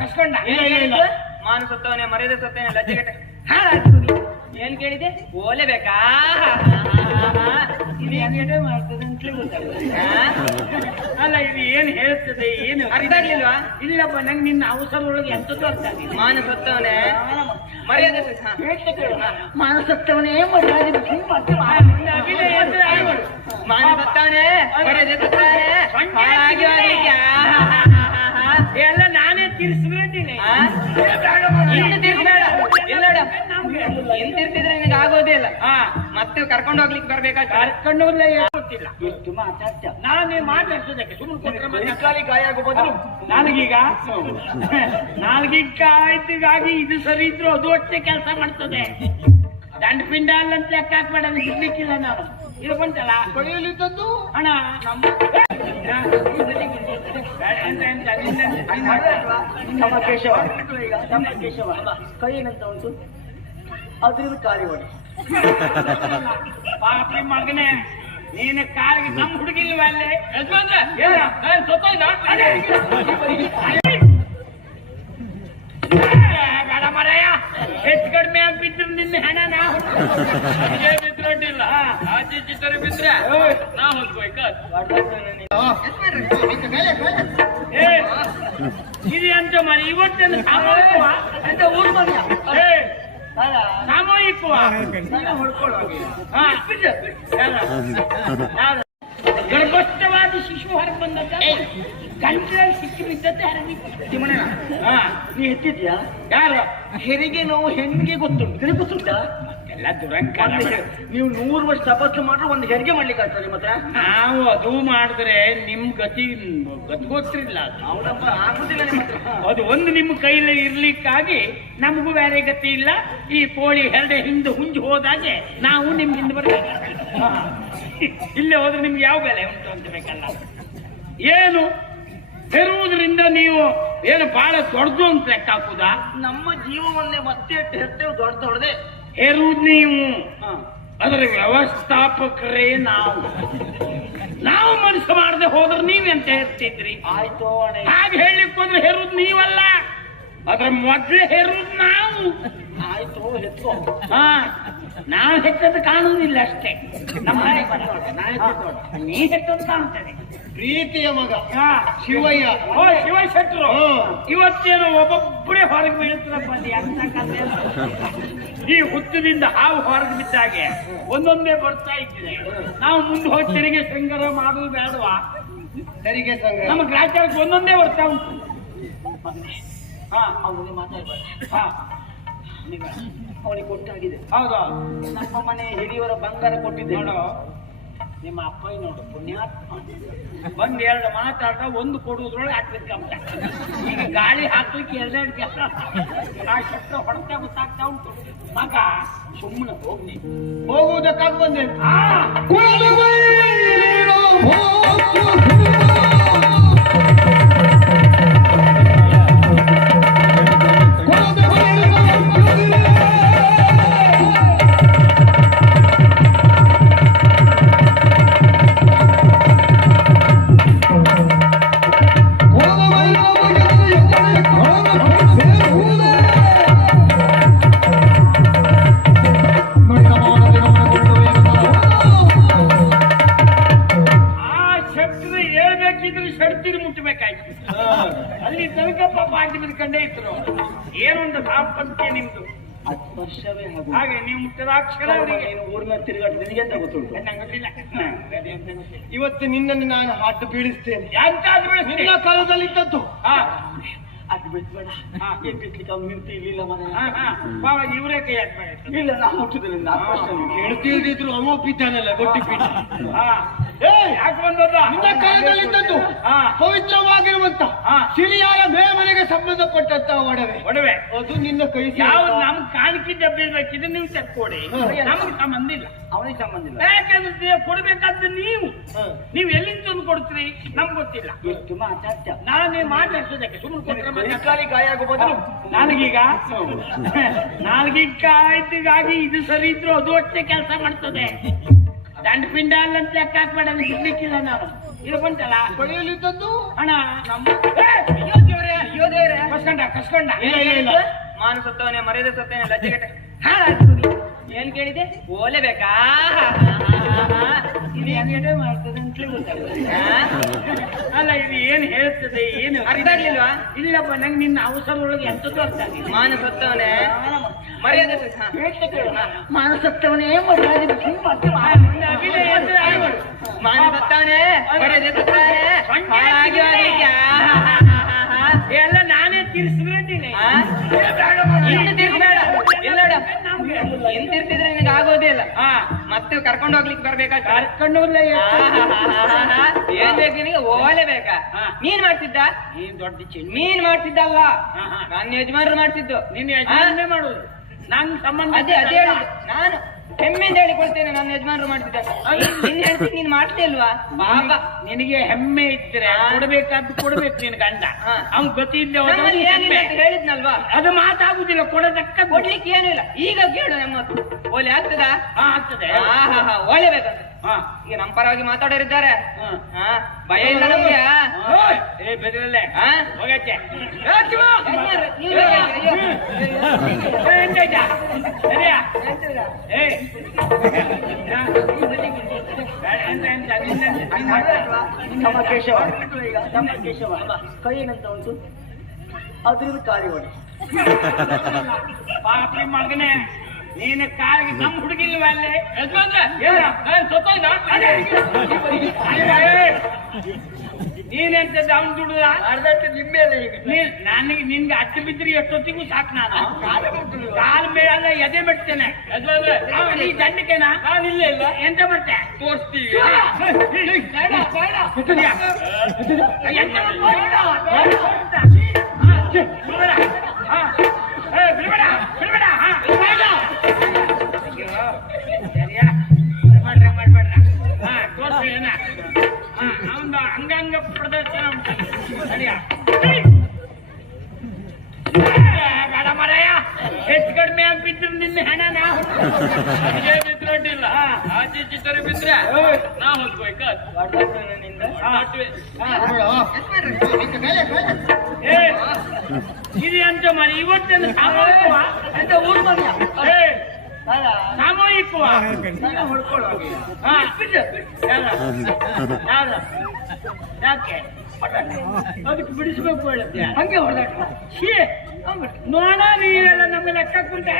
ಕಸ್ಕೊಂಡ ಮಾನು ಸತ್ತವನೇ ಮರ್ಯಾದೆ ಸತ್ತವನೇ ಲಜ್ಜೆಗೆಟ್ಟ ಏನ್ ಕೇಳಿದೆ? ಓಲೇಬೇಕಾ ಇದು ಮಾಡ್ತದೆ ಅಂತಲೇ ಗೊತ್ತಾಗ್ತದೆ. ಅಲ್ಲ ಇದು ಏನ್ ಹೇಳ್ತದೆ ಏನು ಅರ್ಥ ಆಗ್ಲಿಲ್ವಾ? ಇಲ್ಲಪ್ಪ ನಂಗೆ ನಿನ್ನ ಅವಸರದೊಳಗೆ ಎಂತದ್ದು ಅರ್ಥ ಆಗಿಲ್ಲ. ಮಾನು ಸತ್ತವನೇ ಮರ್ಯಾದೆ ಮಾನ ಸತ್ತವನೇ ಮರ್ಯಾದೆ ಮಾನು ಸತ್ತವನೇ ಮರ್ಯಾದೆ ಸತ್ತವನೇ ಎಲ್ಲ ನಾನೇ ತೀರಿಸ್ಬಿಟ್ಟಿನಿ. ಇನ್ನು ತೀರ್ಸ್ಬೇಡ. ಇಲ್ಲ ಇನ್ ತೀರ್ಸಿದ್ರೆ ನಿನಗೆ ಆಗೋದೇ ಇಲ್ಲ. ಮತ್ತೆ ಕರ್ಕೊಂಡು ಹೋಗ್ಲಿಕ್ಕೆ ಬರ್ಬೇಕಾಗ್ತದೆ. ಕರ್ಕೊಂಡು ಹೋಗ್ಲೇ ಗೊತ್ತಿಲ್ಲ. ಎಷ್ಟು ಮಾತಾಡ್ತ ನಾನೇ ಮಾತಾಡ್ಸೋದಕ್ಕೆ ಸುಮ್ಮನೆ ಗಾಯ ಆಗೋ ಬದಲು ನಾಲ್ಗೀಗ ಆಯ್ತಿಗಾಗಿ ಇದು ಸರಿ ಇದ್ರು ಅದು ಅಷ್ಟೇ ಕೆಲಸ ಮಾಡ್ತದೆ. ದಂಡ ಪಿಂಡ ಅಲ್ಲಂತ ಲೆಕ್ಕ ಹಾಕ್ಬೇಡ, ಇರ್ಲಿಕ್ಕಿಲ್ಲ ನಾನು. ಇದು ಬಂತಲ್ಲ ಕೊಳೆಯಲಿದ್ದದ್ದು ಹಣ ಕೇಶವ ಕೈ ಏನಂತ ಉಂಟು? ಅದ್ರಿಂದ ಕಾರ್ಯವಣೆ ಪಾಪಿ ಮಗನೇ, ನೀನು ಕಾರಿಗೆ ನಮ್ಮ ಹುಡುಗಿಲ್ವ ಅಲ್ಲೇ ಬೇಡ ಮರಯ್ಯ, ಹೆಚ್ಚು ಕಡಿಮೆ ಆಗ್ಬಿಟ್ರು ನಿನ್ನ ಹಣ ನಾವು ಬಿದ್ರೊಡ್ಡಿಲ್ಲ. ಆಚೆ ಚಿತ್ರ ಬಿದ್ರೆ ನಾ ಹೊತ್ಕೋಯ್ಕ ಇದು ಅಂತ ಮನೆ ಇವತ್ತೇನು ಸಾಮೂಹಿಕ ಅಂತ ಊರು ಬಂದ ಸಾಮೂಹಿಕ ಗರ್ಭಸ್ಥವಾದ ಶಿಶು ಹೊರಗೆ ಬಂದದ್ದ ಗಂಟಲಲ್ಲಿ ಸಿಕ್ಕಿ ಬಿದ್ದದ್ದೆ ಹರಗಿ ಮನೆ. ನೀ ಎತ್ತಿದ್ಯಾ? ಯಾರು ಹೆರಿಗೆ ನೋವು ಹೆಣ್ಣಿಗೆ ಗೊತ್ತುಂಟು, ನಿನಗೆ ಗೊತ್ತುಂಟಾ? ಎಲ್ಲ ದುರಂಕಾರ. ನೀವು 100 ವರ್ಷ ತಪಸ್ಸು ಮಾಡ್ರೆ ಒಂದು ಹೆರಿಗೆ ಮಾಡ್ಲಿಕ್ಕೆ ಆಗ್ತದೆ. ಮತ್ತೆ ನಾವು ಅದು ಮಾಡಿದ್ರೆ ನಿಮ್ ಗತಿ ಗೊತ್ತಿಲ್ಲ. ಆಗುದಿಲ್ಲ. ಅದು ಒಂದು ನಿಮ್ಮ ಕೈಲಿ ಇರ್ಲಿಕ್ಕಾಗಿ ನಮಗೂ ಬೇರೆ ಗತಿ ಇಲ್ಲ. ಈ ಕೋಳಿ ಹೆರಡೆ ಹಿಂದೆ ಹುಂಜು ಹೋದಾಗೆ ನಾವು ನಿಮ್ ಹಿಂದೆ ಬರ್ಬೇಕು. ಇಲ್ಲೇ ಹೋದ್ರೆ ನಿಮ್ಗೆ ಯಾವ ಬೆಲೆ ಉಂಟು ಅಂತ ಬೇಕಲ್ಲ. ಏನು ಹೆರುವುದರಿಂದ ನೀವು ಏನು ಬಹಳ ದೊಡ್ಡದು ಅಂತ ಲೆಕ್ಕ ಹಾಕುದಾ? ನಮ್ಮ ಜೀವವನ್ನೇ ಮತ್ತೆ ಹೆರ್ತೇವೆ ದೊಡ್ಡದೊಡ್ಡದೆ. ಹೆರುವುದು ನೀವು, ಅದರ ವ್ಯವಸ್ಥಾಪಕರೇ ನಾವು ಮನಸ್ಸು ಮಾಡದೆ ಹೋದ್ರೆ ನೀವೆಂತ ಹೆರ್ತಿದ್ರಿ? ಆಯ್ತು ಹಾಗೆ ಹೇಳಲಿಕ್ಕೆ ಹೋದ್ರೆ ಹೆರುವುದು ನೀವಲ್ಲ, ಅದ್ರ ಮೊದ್ಲೇ ಹೆರುವುದು ನಾವು. ಆಯ್ತು ಹೆತ್ತು. ನಾವು ಹೆತ್ತದ್ದು ಕಾಣುವುದಿಲ್ಲ ಅಷ್ಟೇ. ನಮ್ಮ ನೀ ಹೆತ್ತದ್ದು ಕಾಣುತ್ತದೆ. ಪ್ರೀತಿಯ ಮಗ ಶಿವಯ್ಯ, ಶಿವ ಶೆಟ್ಟರು ಇವತ್ತೇನು ಒಬ್ಬೊಬ್ಬರೇ ಹೊರಗೆ ಬೀಳ್ತಾರಪ್ಪ. ಅಂತ ಕಥೆ ಈ ಹುತ್ತದಿಂದ ಹಾವು ಹೊರಗೆ ಬಿದ್ದಾಗೆ ಒಂದೊಂದೇ ಬರ್ತಾ ಇದ್ದೇನೆ. ನಾವು ಮುಂದೆ ಹೋಗಿ ತೆರಿಗೆ ಸಂಗ್ರಹ ಮಾಡೋದು ಬೇಡವಾ? ತೆರಿಗೆ ಸಂಗ್ರಹ ನಮ್ಮ ಗ್ರಾಚಾರಕ್ಕೆ ಒಂದೊಂದೇ ಬರ್ತಾ ಉಂಟು. ಅವನಿಗೆ ಮಾತಾಡ್ಬೇಡ. ಅವನಿಗೆ ಕೊಟ್ಟಾಗಿದೆ. ಹೌದಾ? ನಮ್ಮ ಮನೆ ಹಿರಿಯವರ ಬಂಗಾರ ಕೊಟ್ಟಿದ್ದೆ ನೋಡು. ನಿಮ್ಮ ಅಪ್ಪ ನೋಡು ಪುಣ್ಯಾತ್ಮ ಬಂದು 2 ಮಾತಾಡ್ದ, ಒಂದು ಕೊಡುವುದ್ರೊಳಗೆ ಹಾಕ್ಲಿಕ್ಕೆ ಈಗ ಗಾಳಿ ಹಾಕ್ಲಿಕ್ಕೆ 2 ಕೆಲಸ. ಆ ಶಬ್ದ ಹೊಡೆತ ಗೊತ್ತಾಗ್ತಾ ಉಂಟು. ಮಗ ಸುಮ್ಮನೆ ಹೋಗಿ ಹೋಗುವುದಕ್ಕಾಗಿ ಬಂದೆ. ಅಲ್ಲಿ ತನಕಪ್ಪ ಪಾಂಡಿ ಬಿದ್ಕೊಂಡೇ ಇದ್ರು. ಏನೊಂದು ದಾಂಪತ್ಯ ನಿಮ್ದು. 10 ವರ್ಷವೇ ಹಾಗೆ ನೀವು ಮುಟ್ಟದಾಕ್ಷರ ಊರಿನ ತಿರುಗಾಟ ನಿನಗೆ ಅಂತ ಗೊತ್ತುಂಟು? ಗೊತ್ತಿಲ್ಲ. ಇವತ್ತು ನಿನ್ನನ್ನು ನಾನು ಹಾಟು ಬೀಳಿಸ್ತೇನೆ. ಎಂತಾದ್ರೂ ನಿನ್ನ ಕಾಲದಲ್ಲಿ ಇದ್ದದ್ದು ಅದು ಬಿಟ್ಬೇಡ. ಬಿಡ್ಲಿಕ್ಕೆ ಅವ್ನು ನಿಂತು ಇರ್ಲಿಲ್ಲ ಮನೆ. ಇವರೇ ಕೈ ಹಾಕ್ಬೇಡ. ಇಲ್ಲ ನಾ ಮುಟ್ಟುದಿಲ್ಲ. ಹೇಳ್ತಿದ್ರು ಅವ ಬಿದ್ದಾನಲ್ಲ ಗೊಟ್ಟಿ ಬಿಟ್ಟ. ಯಾಕೆ ಬಂದದ್ದು? ನಿನ್ನ ಕಾಲದಲ್ಲಿ ಇದ್ದದ್ದು ಪವಿತ್ರವಾಗಿರುವಂತ ಸಿರಿಯಾದ ಮೇಮನೆಗೆ ಸಂಬಂಧಪಟ್ಟಂತ ಒಡವೆ ಅದು ನಿನ್ನ ಕೈ. ಯಾವ್ದು ನಮ್ ಕಾಣಿಕೆ ಬೇಕಿದ್ರೆ ನೀವು ತೆಕ್ಕೊಡಿ, ನಮ್ಗೆ ಸಂಬಂಧ ಇಲ್ಲ. ಅವನಿಗೆ ಸಂಬಂಧ ಇಲ್ಲ. ಯಾಕಂದ್ರೆ ಕೊಡ್ಬೇಕಾದ್ರೆ ನೀವು ಎಲ್ಲಿಂದ ತಂದು ಕೊಡ್ತೀರಿ ನಮ್ಗೆ ಗೊತ್ತಿಲ್ಲ. ಎಷ್ಟು ಮಾತಾಡ್ತ ನಾನೇ ಮಾತಾಡ್ಸೋದಕ್ಕೆ ಸುಮ್ಮನೆ ಕೊಟ್ಟರೆ ಗಾಯ ಆಗೋ ಬದಲು ನಾಲ್ಗೀಗ ಆಯ್ತಿಗಾಗಿ ಇದು ಸರಿ ಇದ್ರು ಅದು ಅಷ್ಟೇ ಕೆಲಸ ಮಾಡ್ತದೆ. ದಂಡ ಪಿಂಡ ಅಲ್ಲಂತ ಲೆಕ್ಕ ಹಾಕ್ಬೇಡ, ಇರ್ಲಿಕ್ಕಿಲ್ಲ ನಾವು. ಇದು ಬಂತಲ್ಲ ಕೊಳೆಯಲಿದ್ದದ್ದು ಹಣ. ಅಯ್ಯೋ ದೇವ್ರೆ ಕಸ್ಕೊಂಡ ಇಲ್ಲ, ಇಲ್ಲ, ಇಲ್ಲ. ಮಾನ ಸತ್ತವನೇ ಮರ್ಯಾದೆ ಸತ್ತವನೇ ಲಜ್ಜೆಗೆಟ್ಟೆ ಏನ್ ಕೇಳಿದೆ ಓಲೆ ಬೇಕಾ ಇದು ಹೆಂಗೆ ಮಾಡ್ತದೆ ಅಂತಲೇ ಗೊತ್ತಾಗ್ತದೆ. ಅಲ್ಲ ಇದು ಏನ್ ಹೇಳ್ತದೆ ಏನು ಅರ್ಥ ಆಗ್ಲಿಲ್ವಾ? ಇಲ್ಲಪ್ಪ ನಂಗೆ ನಿನ್ನ ಅವಸರದೊಳಗೆ ಎಂತದ್ದು ಅರ್ಥ ಆಗಿಲ್ಲ. ಮಾನ ಸತ್ತವನೇ ಮರ್ಯಾದೆ ಮಾನಸತ್ತವನೇ ಮರ್ಯಾದೆ ಬಿಟ್ಟು ಮತ್ತೆ ಅಭಿನಯ ಅಂದ್ರೆ ಆಗ್ಬಾರ್ದು. ಮಾನ ಸತ್ತವನೇ ಮರ್ಯಾದೆ ಸತ್ತವನೇ ಹಾಳಾಗಿ ಹೋಗಿದ್ಯಾ? ಎಲ್ಲ ನಾನೇ ತೀರಿಸ್ಬಿಟ್ಟಿನಿ. ಇನ್ನು ತಿರ್ಸ್ಬೇಡ. ಇಲ್ಲ ನೋಡು. ಇನ್ನು ತಿರ್ಸಿದ್ರೆ ನಿನಗೆ ಆಗೋದೇ ಇಲ್ಲ. ಮತ್ತೆ ಕರ್ಕೊಂಡು ಹೋಗ್ಲಿಕ್ಕೆ ಬರ್ಬೇಕಾಗ್ತದೆ. ಕರ್ಕೊಂಡು ಹೋಗ್ಲೇ ಏನ್ ಬೇಕು ನಿನಗೆ? ಓಲೆ ಬೇಕಾ? ನೀನ್ ಮಾಡ್ತಿದ್ದ? ನೀನ್ ದೊಡ್ಡ ಚಿನ್ನ. ನೀನ್ ಮಾಡ್ತಿದ್ದಲ್ಲ, ನನ್ನ ಯಜಮಾನರು ಮಾಡ್ತಿದ್ದು. ನಿನ್ನ ಯಜಮಾನೇ ಮಾಡೋದು ನನ್ ಸಂಬಂಧ. ಅದೇ ಹೇಳಿದ್ದು ನಾನು ಹೆಮ್ಮೆಯಿಂದ ಹೇಳಿಕೊಳ್ತೇನೆ, ನನ್ನ ಯಜಮಾನರು ಮಾಡ್ತಿದ್ದ. ನಿನ್ ಹೇಳ್ತೀನಿ ನೀನ್ ಮಾಡ್ತೇ ಇಲ್ವಾ? ಬಾಬಾ ನಿನಗೆ ಹೆಮ್ಮೆ ಇದ್ರೆ ಕೊಡ್ಬೇಕಾದ್ದು ಕೊಡ್ಬೇಕು ನಿನ್ ಗಂಡ. ಅವ್ನ್ ಗತಿ ಇಲ್ಲದೆ ನಮ್ಮಲ್ಲಿ ಏನಿಲ್ಲ ಅಂತ ಹೇಳಿದ್ನಲ್ವಾ? ಅದು ಮಾತಾಗುದಿಲ್ಲ. ಕೊಡದಕ್ಕ ಕೊಡ್ಲಿಕ್ಕೆ ಏನೂ ಇಲ್ಲ. ಈಗ ಕೇಳು ನಮ್ಮ ಓಲೆ ಆಗ್ತದಾ? ಆಗ್ತದೆ. ಓಲೆ ಬೇಕಂತ ಈಗ ನಮ್ಮ ಪರವಾಗಿ ಮಾತಾಡೋರಿದ್ದಾರೆ. ಭಯ ಇಲ್ಲ ನಮ್ಗೆ. ಏ ಬೆದರಲ್ಲೇ ಹೋಗತ್ತೆ ಸರಿಯಾ? ನಮ್ಮ ಕೇಶವ ನಮ್ಮ ಕೇಶವ ಕೈ ಏನಂತ ಉಂಟು? ಅದ್ರಿಂದ ಕಾಲಿ ಹೊಡೆ. ಪಾಪಿ ಮಗನೇ, ನೀನು ಕಾಲಿಗೆ ನಮ್ಮ ಹುಡುಗಿಲ್ವ ಅಲ್ಲಿ? ನೀನೆಂತದ್ದು ಅವ್ನು ದುಡ್ದ ಅರ್ಧಕ್ಕೆ ನಿಂಬೆಲೆ ಈಗ ನನಗೆ ನಿನ್ಗೆ ಅಟ್ಟು ಬಿದ್ರಿ ಎಷ್ಟೊತ್ತಿಗೂ ಸಾಕು. ನಾನು ಕಾಲ ಮೇಲೆ ಎದೆ ಬಿಡ್ತೇನೆ. ಈ ದಂಡಕ್ಕೆನಾ ಇಲ್ಲ ಇಲ್ಲ ಎಂತ ಮಾಡ್ತೆ ತೋರಿಸ್ತೀವಿ. ಅವನು ಅಂಗಾಂಗ ಪ್ರದರ್ಶನ ಬೇಡ ಮರಯ್ಯ. ಹೆಚ್ಚು ಕಡಿಮೆ ಬಿದ್ರು ನಿನ್ನ ಹೆಣ ನಾವು ಬಿದ್ರೊಡ್ಡಿಲ್ಲ. ಆಚೆ ಚಿತ್ರ ಬಿದ್ರೆ ನಾವು ಹೋಗ್ಬೇಕ. ಇದು ಅಂತ ಮನೆ ಇವತ್ತೇನು ಸಾಮೂಹಿಕ ಅಂತ ಊರು ಬಂದ ಸಾಮೂಹಿಕವ ಯಾಕೆ ಅದಕ್ಕೆ ಬಿಡಿಸ್ಬೇಕು ಹೇಳುತ್ತೆ. ಹಂಗೆ ಹೊಡೆದಾಟ ನೋಡ ನೀರೆಲ್ಲ ನಮ್ಮ ಲೆಕ್ಕ ಕುಂತೆ.